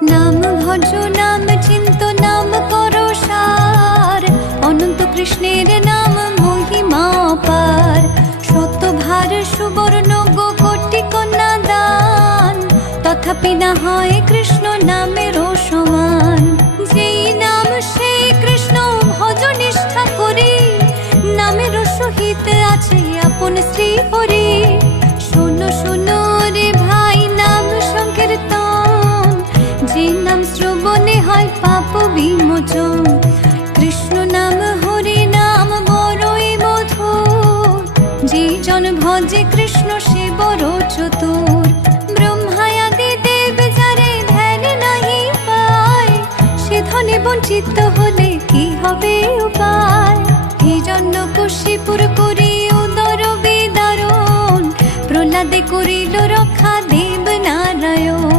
নাম ভজ নাম চিন্ত নাম করো সার, অনন্ত কৃষ্ণের নাম মহিমা অপার। শতভার সুবর্ণ গো কোটি কন্যা দান, তথাপি না হয় কৃষ্ণ নামেরও সমান। যেই নাম সেই কৃষ্ণ ভজ নিষ্ঠা করি, নামের সহিত আছে আপন শ্রী হরি। শোনো শোনো রে ভাই নাম সংকীর্তন, যে নাম শ্রবণে হয় পাপ বিমোচন। কৃষ্ণ নাম হরি নাম বড়ই মধুর, যে জন ভজে কৃষ্ণ সে বড় চতুর। ব্রহ্মায়াদি দেব যারে ধ্যান নাহি পায়, সে ধনে বঞ্চিত হলে কি হবে উপায়। হিরণ্যকশিপুর করি উদর বিদারণ, প্রহ্লাদে করিল রক্ষা দেব নারায়ণ।